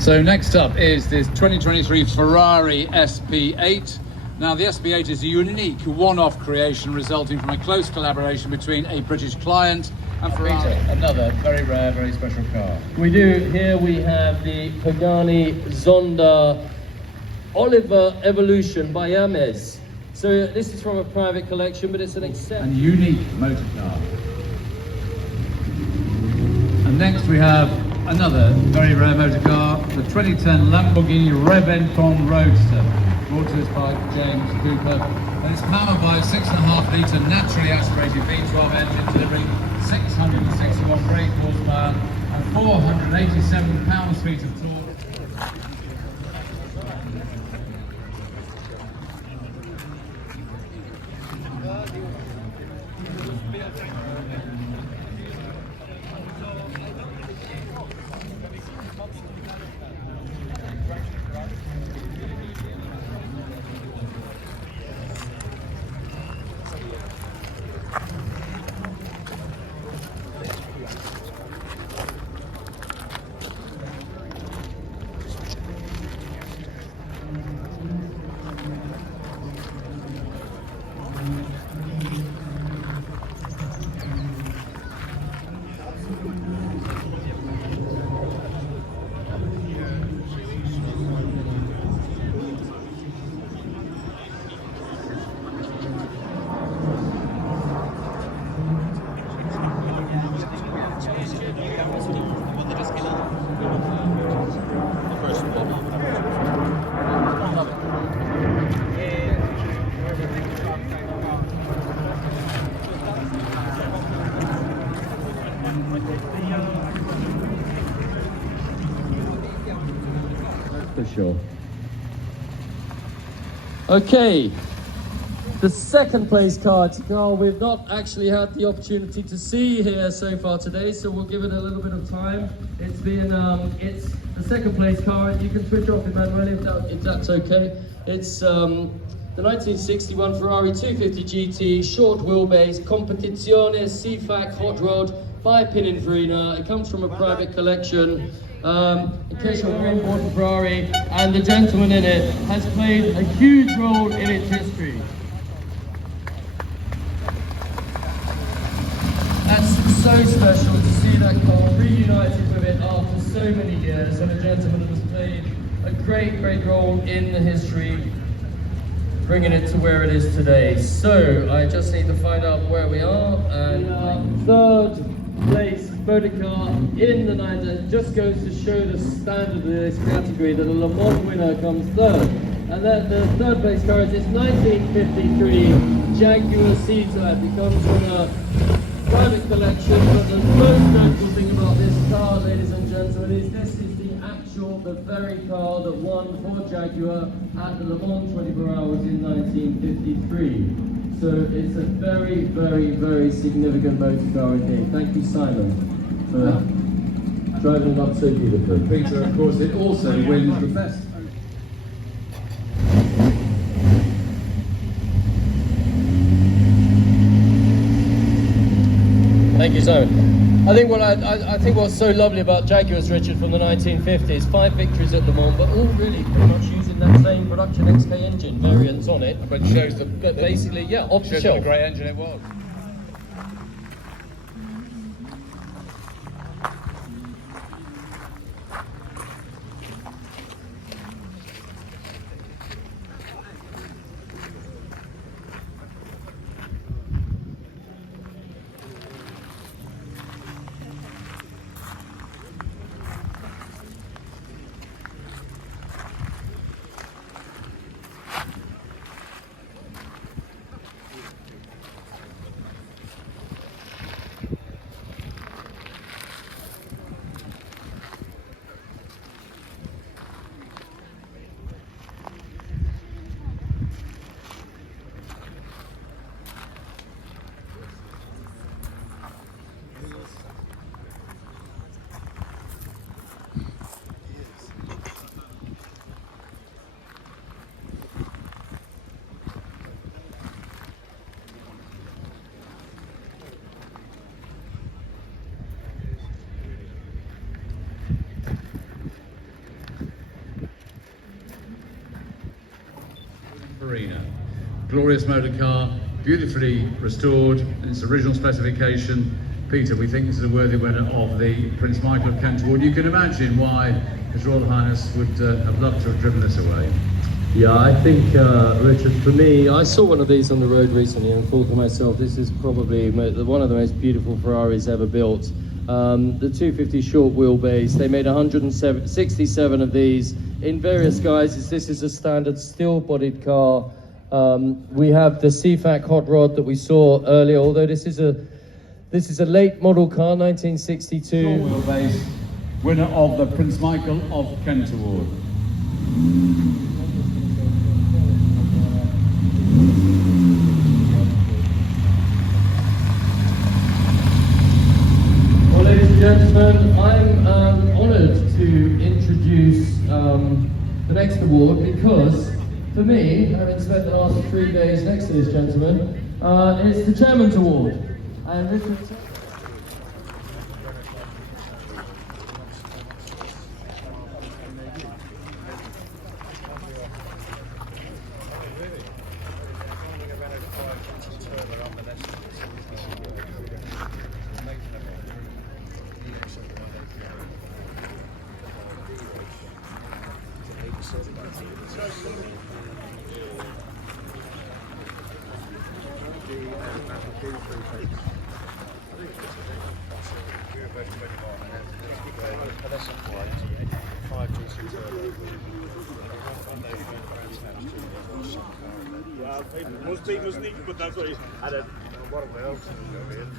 So next up is this 2023 Ferrari SP8. Now the SP8 is a unique one-off creation resulting from a close collaboration between a British client and Ferrari. Another very rare, very special car. We do. Here we have the Pagani Zonda Oliver Evolution by Hermes. So this is from a private collection, but it's an and unique motor car. And next we have another very rare motor car, the 2010 Lamborghini Reventon Roadster, brought to us by James Cooper. And it's powered by a 6.5 litre naturally aspirated V12 engine delivering 661 brake horsepower and 487 pounds-feet of torque. for sure. Okay, the second place car, it's a car we've not actually had the opportunity to see here so far today, so we'll give it a little bit of time. It's been, it's the second place car. You can switch off Emanuele if that's okay. It's the 1961 Ferrari 250 GT, short wheelbase, Competizione CFAC hot rod, 5 Pininfarina. It comes from a private collection. In case you're very important Ferrari, and the gentleman in it has played a huge role in its history. That's so special to see that car reunited with it after so many years, and a gentleman has played a great role in the history, bringing it to where it is today. So I just need to find out where we are, and third place motor car in the 90s. Just goes to show the standard of this category that a Le Mans winner comes third. And then the third place car is this 1953 Jaguar C-Type. It comes from a private collection, but the most notable thing about this car, ladies and gentlemen, is this is the very car that won for Jaguar at the Le Mans 24 Hours in 1953. So it's a very, very, very significant motor car indeed. Thank you, Simon, for driving it up so beautifully. Peter, of course, it also wins the best. Thank you, Simon. I think what's so lovely about Jaguars, Richard, from the 1950s, 5 victories at Le Mans, but all really pretty much using that same production XK engine variants on it. But shows the basically, yeah, off the shows shelf. what a great engine it was. glorious motor car, beautifully restored in its original specification. Peter, we think this is a worthy winner of the Prince Michael of Kent Award. You can imagine why His Royal Highness would have loved to have driven this away. Yeah, I think, Richard, for me, I saw one of these on the road recently and thought to myself, this is probably one of the most beautiful Ferraris ever built. The 250 short wheelbase, they made 167 of these in various guises. This is a standard steel-bodied car. We have the CFAC hot rod that we saw earlier, although this is a late model car, 1962. Short wheelbase, winner of the Prince Michael of Kent Award. Well, ladies and gentlemen, I'm honoured to introduce the next award because, for me, having spent the last 3 days next to this gentleman, it's the Chairman's Award. And Richard. Most people sneak, but that's what he's had a what else.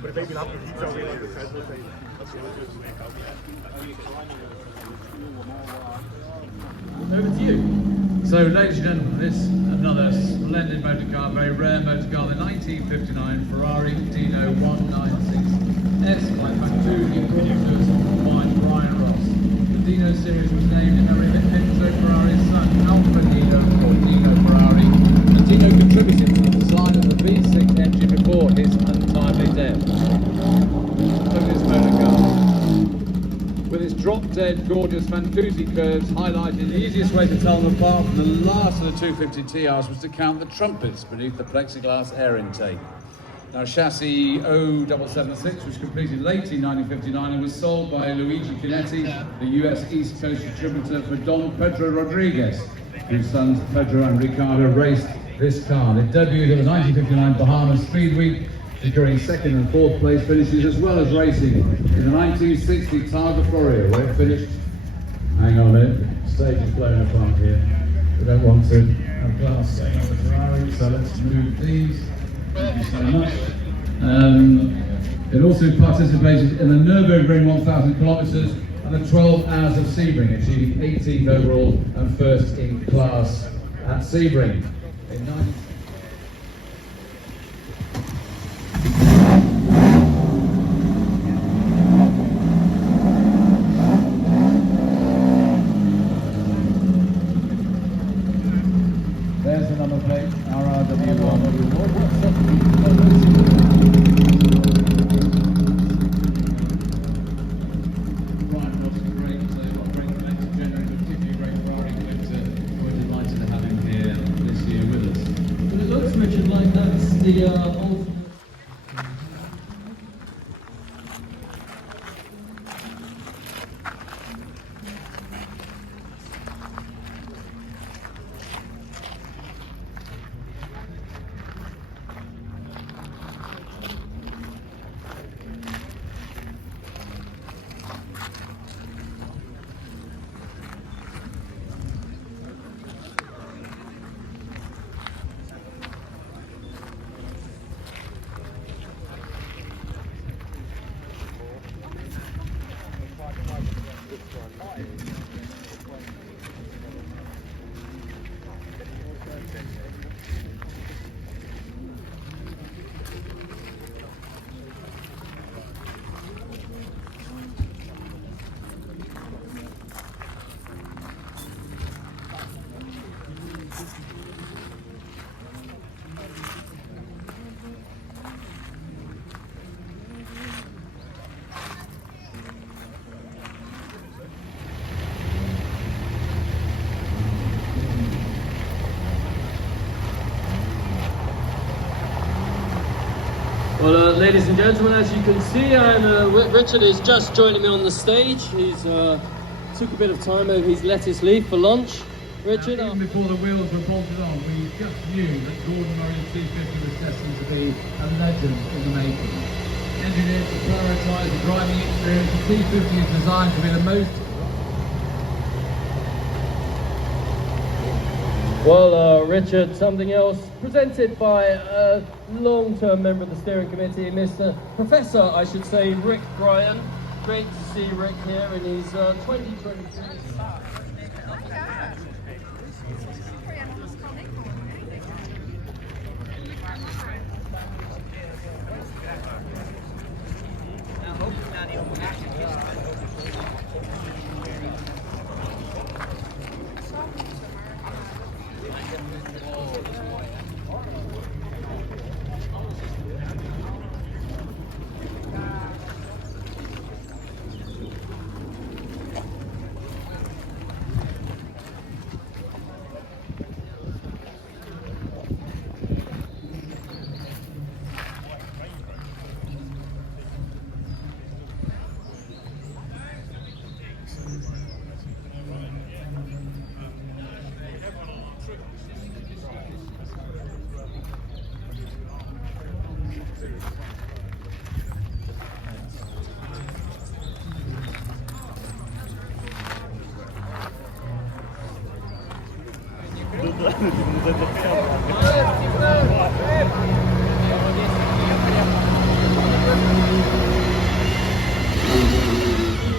But if they can happen, he's only like the president. That's what we're doing. Over to you. So, ladies and gentlemen, this is another splendid motor car, very rare motor car, the 1959 Ferrari Dino 196S by Factory Importers by Brian Ross. The Dino series was named in memory of Enzo Ferrari's son, Alfredino Ferrari. The Dino contributed to the design of the V6 engine before his untimely death. Look at this motor car. With its drop-dead, gorgeous Fantuzzi curves highlighted, the easiest way to tell them apart from the last of the 250 TRs was to count the trumpets beneath the plexiglass air intake. Now, chassis 0776 was completed late in 1959 and was sold by Luigi Chinetti, the US East Coast distributor for Don Pedro Rodriguez, whose sons Pedro and Ricardo raced this car. It debuted at the 1959 Bahamas Speed Week, securing second and fourth place finishes, as well as racing in the 1960 Targa Florio, where it finished. Hang on a minute, stage is blown apart here. We don't want to have glass staying on the Ferrari, so let's move these. Thank you so much. It also participated in the Nürburgring 1,000 kilometres and the 12 hours of Sebring, achieving 18th overall and first in class at Sebring. In There's the number plate, RRW1. Brian Ross is great, great collector, generally, particularly great Ferrari collector. We're delighted to have him here this year with us. But it looks, Richard, like that's the ultimate. Ladies and gentlemen, as you can see, Richard is just joining me on the stage. He's took a bit of time over his lettuce leaf for lunch. Richard? Even before the wheels were bolted on, we just knew that Gordon Murray T50 was destined to be a legend in the making. Engineered to prioritise the driving experience, the T50 is designed to be the most... Well, Richard, something else presented by a long-term member of the steering committee, Mr. Professor, I should say, Rick Bryan. Great to see Rick here in his 2023.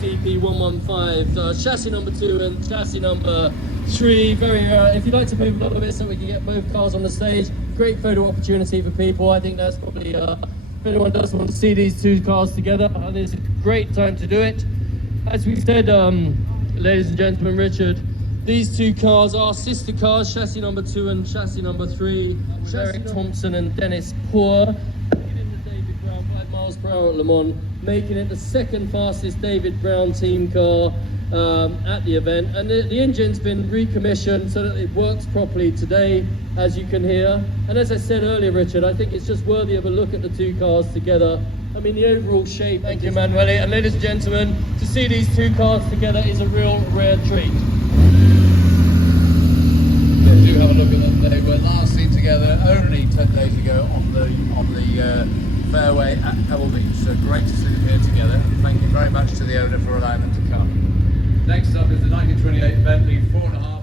DP115, chassis number 2 and chassis number 3. Very if you'd like to move a little bit so we can get both cars on the stage, great photo opportunity for people. I think that's probably if anyone does want to see these two cars together, it's a great time to do it. As we said, ladies and gentlemen, Richard, these two cars are sister cars, chassis number 2 and chassis number 3. Eric Thompson and Dennis Poor. David Brown, 5 miles per hour at Le Mans, making it the second fastest David Brown team car at the event. And the engine's been recommissioned so that it works properly today, as you can hear. And as I said earlier, Richard, I think it's just worthy of a look at the two cars together. I mean, the overall shape. Thank you, Manuele. And ladies and gentlemen, to see these two cars together is a real rare treat. Do have a look at them. They were last seen together only 10 days ago on the fairway at Pebble Beach. So great to see them here together. Thank you very much to the owner for allowing them to come. Next up is the 1928 Bentley 4.5.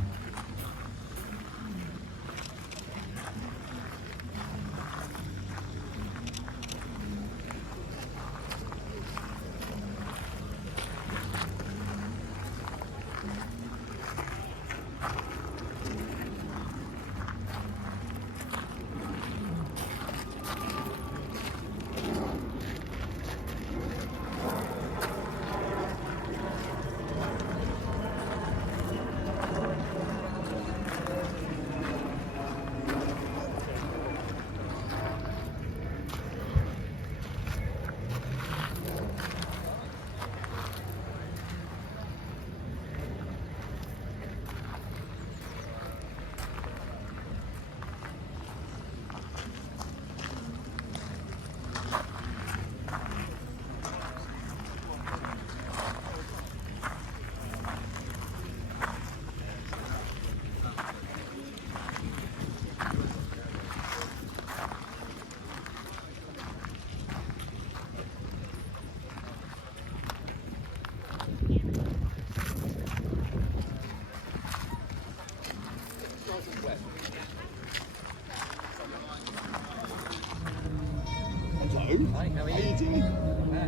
Hi, how are you?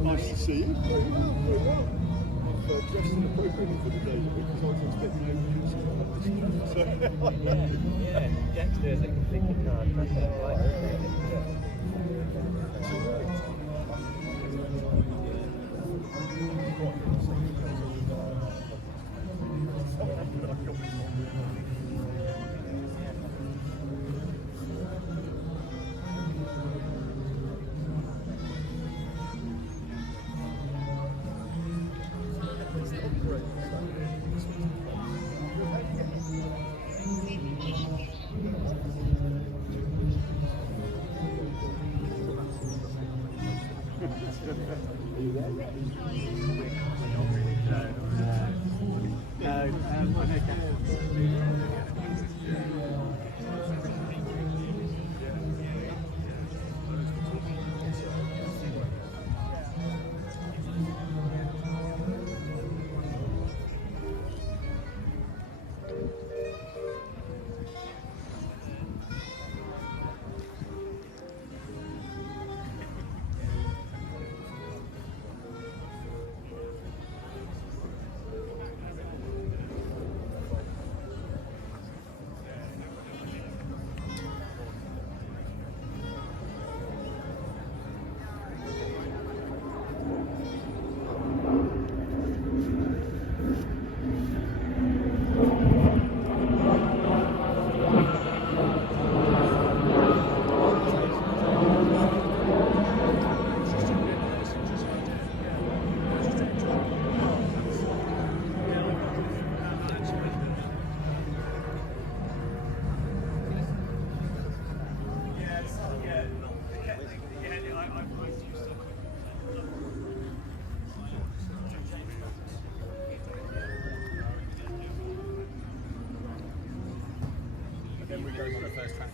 Nice to see you. Very well, very well. I've dressed inappropriately for the day because I was expecting overviews. Yeah, Dexter is a completely card. Then we go to the first track.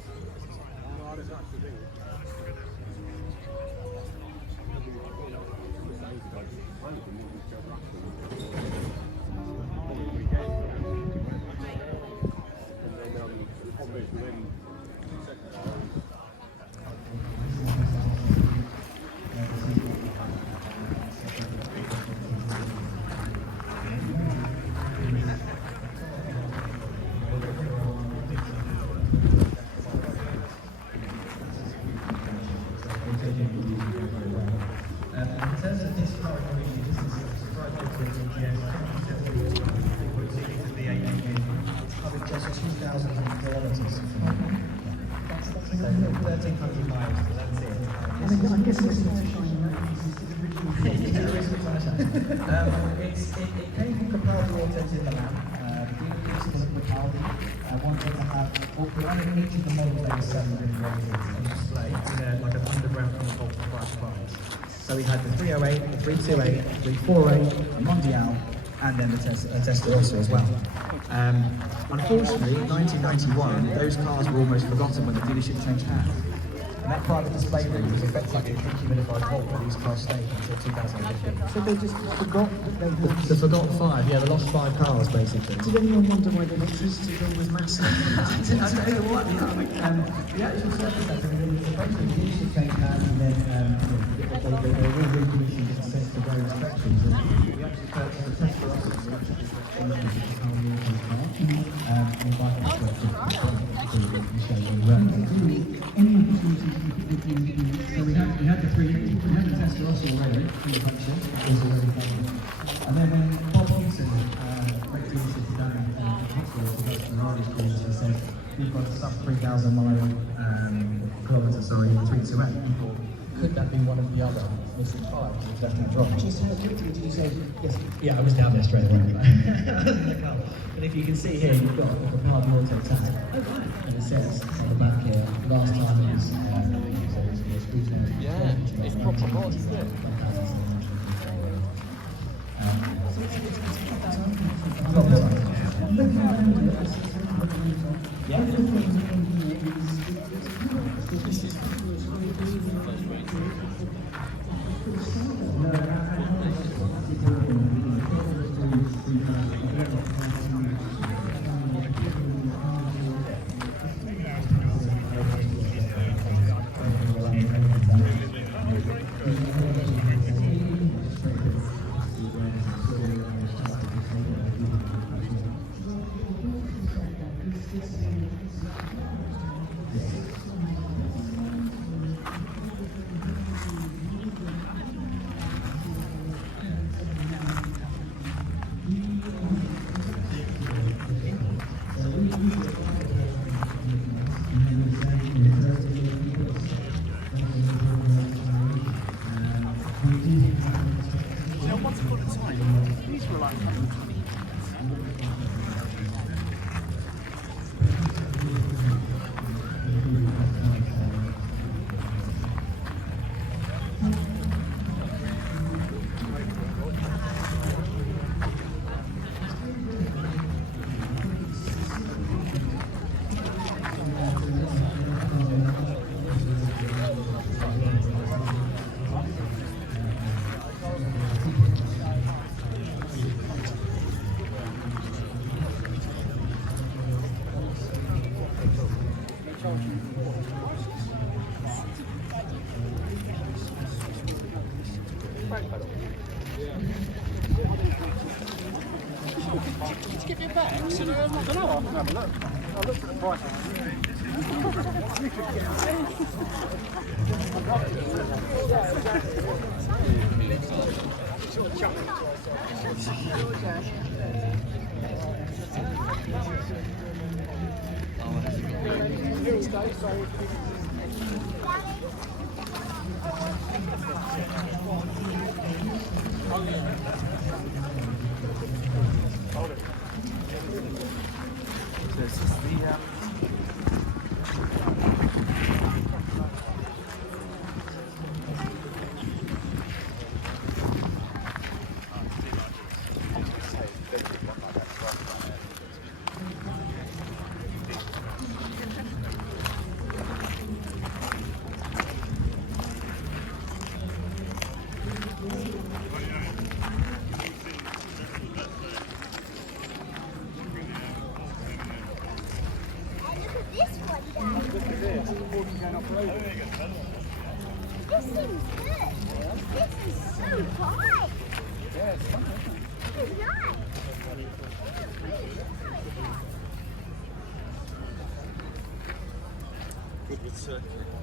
It came from Capaldi Autos in Milan. The dealership was at Capaldi. Wanted to have one each of the models they were selling in on display in like an underground kind of price. So we had the 308, the 328, the 348, the Mondial, and then the Testarossa as well. Unfortunately, in 1991, those cars were almost forgotten when the dealership changed hands. And that private display room was effectively a dehumidified vault where these cars stayed until 2015. So they just forgot that they had... The forgotten five, yeah, the lost 5 cars basically. Did anyone wonder why the electricity bill was massive? I tell you what, the actual circumstance, I mean, basically the dealership changed hands and then they were recommissioned and sent to various factories. And we actually purchased a Testarossa, which we actually just changed to become the auto car. We invite them to show you around. Any opportunity so we had the Testarossa already in the function. It was already done. And then when Bob Higson, great dealership down in Pittsburgh, who does the Ferrari's calls, he said, we've got a sub 3,000 kilometres, 328. Could that be one of the other missing 5 to the left-hand drive? Just how quickly did you say yes? Yeah, I was down there straight away. I was in the car. But if you can see here, you've got the Capaldi Auto tag. And it says on the back here, last time it was Yeah, it's proper hot, isn't it? just give you a back? So, I don't know, I'll have a look. I'll look at the price. This is the This one down. This thing's good. This is so high. Yeah, it's fun. It's nice. Good with circuit.